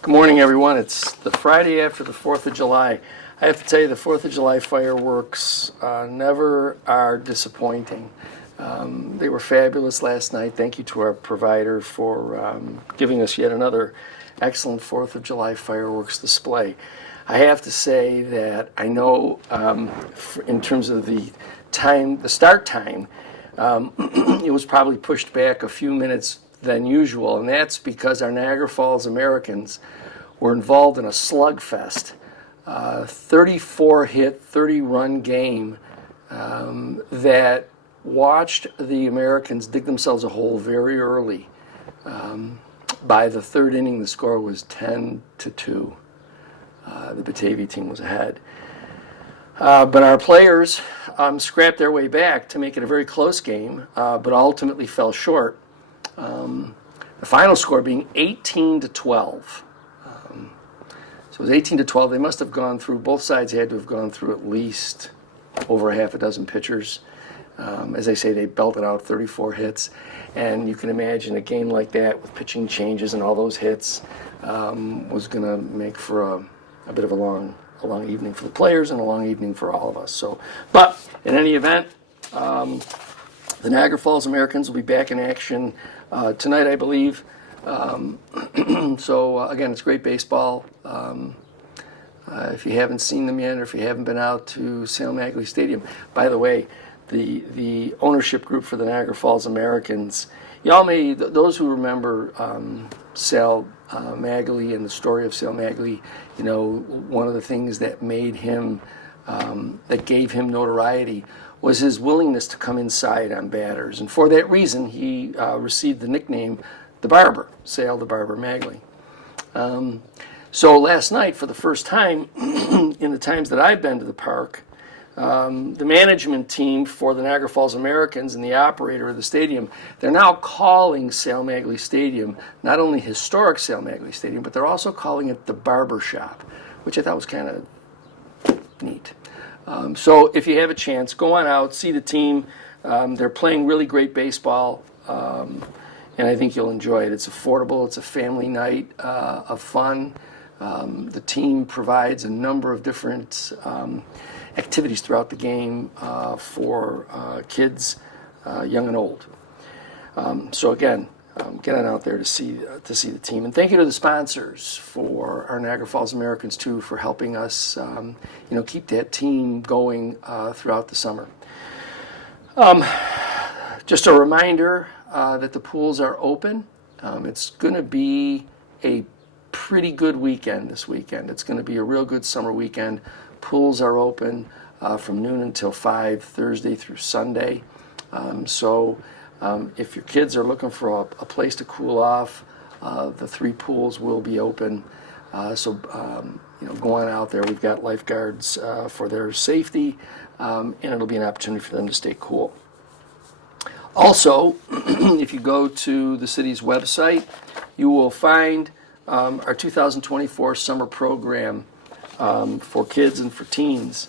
Good morning, everyone. It's the Friday after the 4th of July. I have to tell you, the 4th of July fireworks never are disappointing. They were fabulous last night. Thank you to our provider for giving us yet another excellent 4th of July fireworks display. I have to say that I know in terms of the time, the start time, it was probably pushed back a few minutes than usual, and that's because our Niagara Falls Americans were involved in a slugfest, 34-hit, 30-run game that watched the Americans dig themselves a hole very early. By the third inning, the score was 10-2. The Batavia team was ahead. But our players scrapped their way back to make it a very close game, but ultimately fell short. The final score being 18-12. So it was 18-12. They must have gone through, both sides had to have gone through at least over a half a dozen pitchers. As I say, they belted out 34 hits. And you can imagine a game like that with pitching changes and all those hits was going to make for a bit of a long evening for the players and a long evening for all of us. So, but in any event, the Niagara Falls Americans will be back in action tonight, I believe. So again, it's great baseball. If you haven't seen them yet, or if you haven't been out to Sale Magley Stadium, by the way, the ownership group for the Niagara Falls Americans, y'all may, those who remember Sale Magley and the story of Sale Magley, you know, one of the things that made him, that gave him notoriety was his willingness to come inside on batters. And for that reason, he received the nickname the Barber, Sale the Barber Magley. So last night, for the first time in the times that I've been to the park, the management team for the Niagara Falls Americans and the operator of the stadium, they're now calling Sale Magley Stadium not only historic Sale Magley Stadium, but they're also calling it the Barber Shop, which I thought was kind of neat. So if you have a chance, go on out, see the team. They're playing really great baseball, and I think you'll enjoy it. It's affordable. It's a family night of fun. The team provides a number of different activities throughout the game for kids, young and old. So again, get on out there to see the team. And thank you to the sponsors for our Niagara Falls Americans too, for helping us keep that team going throughout the summer. Just a reminder that the pools are open. It's going to be a pretty good weekend this weekend. It's going to be a real good summer weekend. Pools are open from noon until 5, Thursday through Sunday. So if your kids are looking for a place to cool off, the 3 pools will be open. So go on out there. We've got lifeguards for their safety, and it'll be an opportunity for them to stay cool. Also, if you go to the city's website, you will find our 2024 summer program for kids and for teens.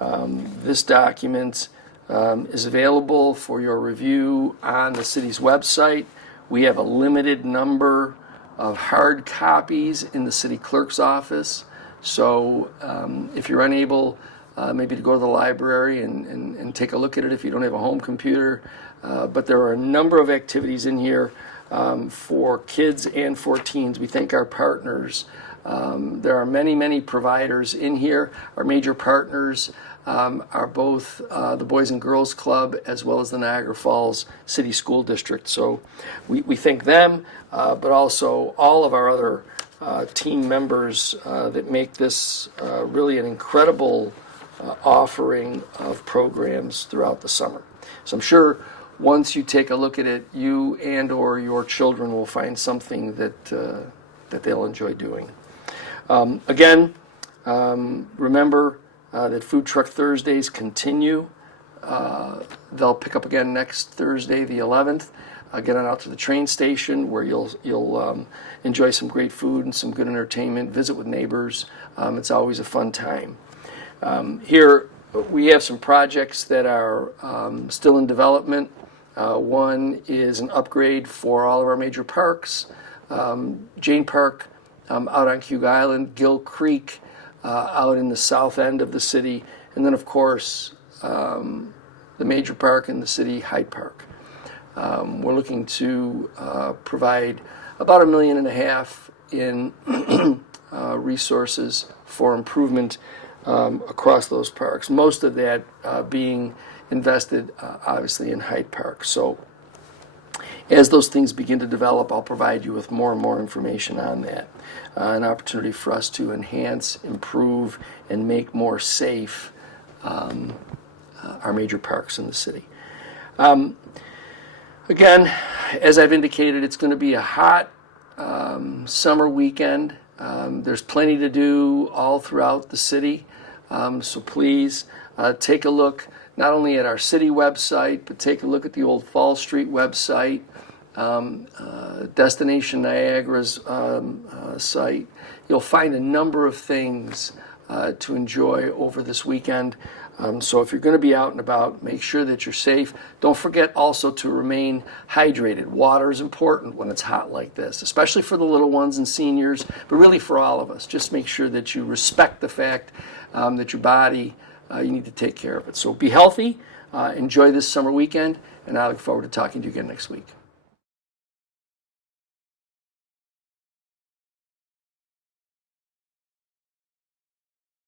This document is available for your review on the city's website. We have a limited number of hard copies in the city clerk's office. So if you're unable maybe to go to the library and take a look at it if you don't have a home computer, but there are a number of activities in here for kids and for teens. We thank our partners. There are many, many providers in here. Our major partners are both the Boys and Girls Club as well as the Niagara Falls City School District. So we thank them, but also all of our other team members that make this really an incredible offering of programs throughout the summer. So I'm sure once you take a look at it, you and or your children will find something that they'll enjoy doing. Again, remember that Food Truck Thursdays continue. They'll pick up again next Thursday, the 11th. Get on out to the train station where you'll enjoy some great food and some good entertainment. Visit with neighbors. It's always a fun time. Here we have some projects that are still in development. One is an upgrade for all of our major parks. Jane Park out on Cube Island, Gill Creek out in the south end of the city, and then, of course, the major park in the city, Hyde Park. We're looking to provide about $1.5 million in resources for improvement across those parks, most of that being invested obviously in Hyde Park. So as those things begin to develop, I'll provide you with more and more information on that. An opportunity for us to enhance, improve, and make more safe our major parks in the city. Again, as I've indicated, it's going to be a hot summer weekend. There's plenty to do all throughout the city. So please take a look not only at our city website, but take a look at the old Fall Street website, Destination Niagara's site. You'll find a number of things to enjoy over this weekend. So if you're going to be out and about, make sure that you're safe. Don't forget also to remain hydrated. Water is important when it's hot like this, especially for the little ones and seniors, but really for all of us. Just make sure that you respect the fact that your body, you need to take care of it. So be healthy, enjoy this summer weekend, and I look forward to talking to you again next week.